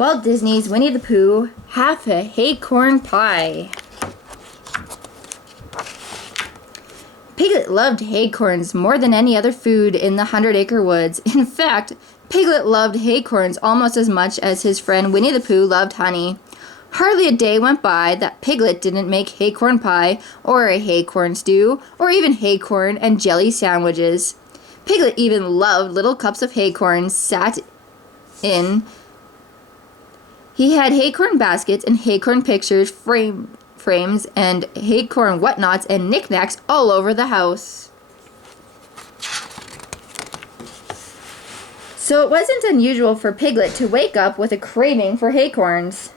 Walt Disney's Winnie the Pooh, half a Haycorn Pie. Piglet loved haycorns more than any other food in the 100-Acre Woods. In fact, Piglet loved haycorns almost as much as his friend Winnie the Pooh loved honey. Hardly a day went by that Piglet didn't make haycorn pie, or a haycorn stew, or even haycorn and jelly sandwiches. Piglet even loved little cups of haycorns sat in. He had haycorn baskets and haycorn pictures, frames, and haycorn whatnots and knickknacks all over the house. So it wasn't unusual for Piglet to wake up with a craving for haycorns.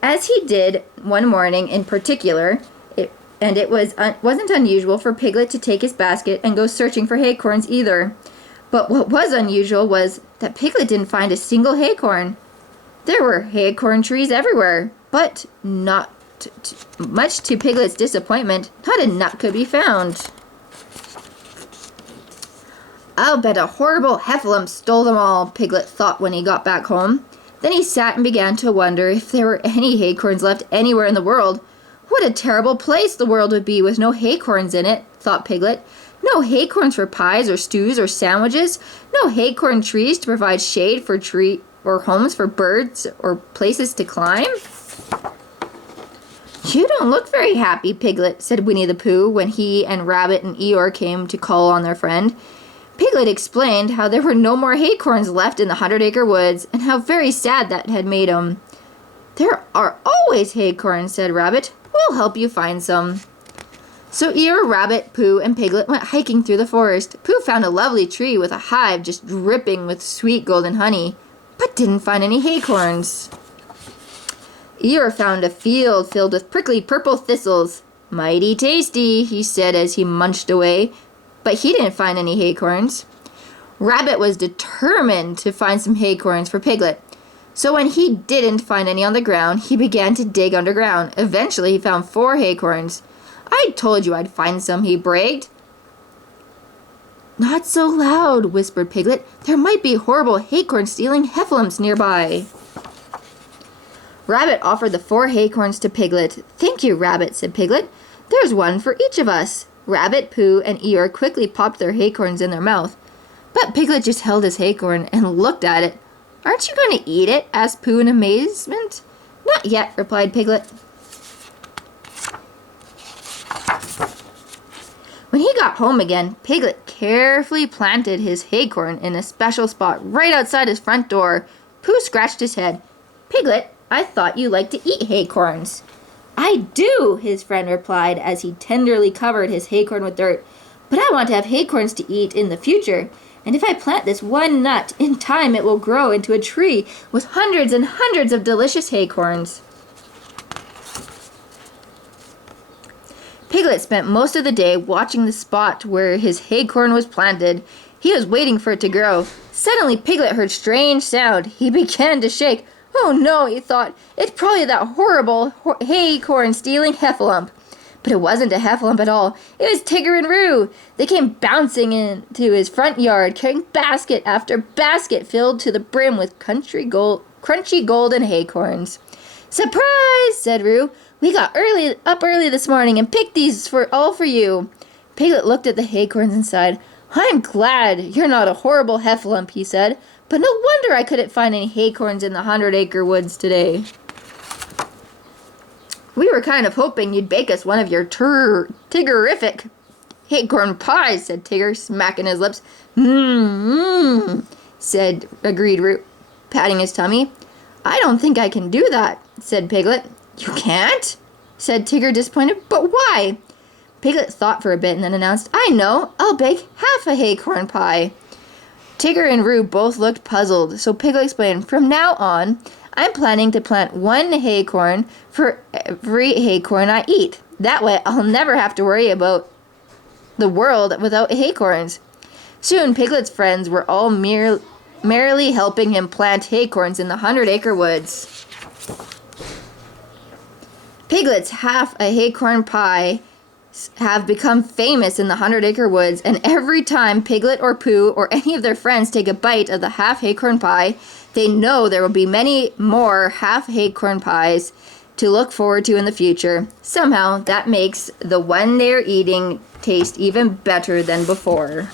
As he did one morning in particular, it wasn't unusual for Piglet to take his basket and go searching for haycorns either. But what was unusual was that Piglet didn't find a single haycorn. There were haycorn trees everywhere, but not much to Piglet's disappointment, not a nut could be found. "I'll bet a horrible heffalump stole them all," Piglet thought when he got back home. Then he sat and began to wonder if there were any haycorns left anywhere in the world. What a terrible place the world would be with no haycorns in it, thought Piglet. No haycorns for pies or stews or sandwiches. No haycorn trees to provide shade for or homes for birds or places to climb. "You don't look very happy, Piglet," said Winnie the Pooh when he and Rabbit and Eeyore came to call on their friend. Piglet explained how there were no more haycorns left in the 100-Acre Woods, and how very sad that had made him. "There are always haycorns," said Rabbit. "We'll help you find some." So Eeyore, Rabbit, Pooh, and Piglet went hiking through the forest. Pooh found a lovely tree with a hive just dripping with sweet golden honey, but didn't find any haycorns. Eeyore found a field filled with prickly purple thistles. "Mighty tasty," he said as he munched away, but he didn't find any haycorns. Rabbit was determined to find some haycorns for Piglet. So when he didn't find any on the ground, he began to dig underground. Eventually, he found 4 haycorns. "I told you I'd find some," he bragged. "Not so loud," whispered Piglet. "There might be horrible haycorn-stealing heffalumps nearby." Rabbit offered the 4 haycorns to Piglet. "Thank you, Rabbit," said Piglet. "There's one for each of us." Rabbit, Pooh, and Eeyore quickly popped their haycorns in their mouth. But Piglet just held his haycorn and looked at it. "Aren't you going to eat it?" asked Pooh in amazement. "Not yet," replied Piglet. When he got home again, Piglet carefully planted his haycorn in a special spot right outside his front door. Pooh scratched his head. "Piglet, I thought you liked to eat haycorns." "I do," his friend replied as he tenderly covered his haycorn with dirt. "But I want to have haycorns to eat in the future. And if I plant this one nut, in time it will grow into a tree with hundreds and hundreds of delicious haycorns." Piglet spent most of the day watching the spot where his haycorn was planted. He was waiting for it to grow. Suddenly, Piglet heard a strange sound. He began to shake. "Oh no," he thought, "it's probably that horrible haycorn-stealing heffalump." But it wasn't a heffalump at all. It was Tigger and Roo. They came bouncing into his front yard, carrying basket after basket filled to the brim with crunchy golden haycorns. "Surprise!" said Roo. "We got up early this morning and picked these all for you." Piglet looked at the haycorns and sighed. "I'm glad you're not a horrible heffalump," he said. "But no wonder I couldn't find any haycorns in the 100-Acre Woods today." "We were kind of hoping you'd bake us one of your Tiggerific haycorn pies," said Tigger, smacking his lips. Agreed Root, patting his tummy. "I don't think I can do that," said Piglet. "You can't?" said Tigger, disappointed. "But why?" Piglet thought for a bit and then announced, "I know, I'll bake half a haycorn pie." Tigger and Roo both looked puzzled, so Piglet explained, "From now on, I'm planning to plant 1 haycorn for every haycorn I eat. That way, I'll never have to worry about the world without acorns." Soon, Piglet's friends were all merrily helping him plant acorns in the 100-Acre Woods. Piglet's half a acorn pie have become famous in the 100-acre woods, and every time Piglet or Pooh or any of their friends take a bite of the half Haycorn pie, they know there will be many more half Haycorn pies to look forward to in the future. Somehow, that makes the one they're eating taste even better than before.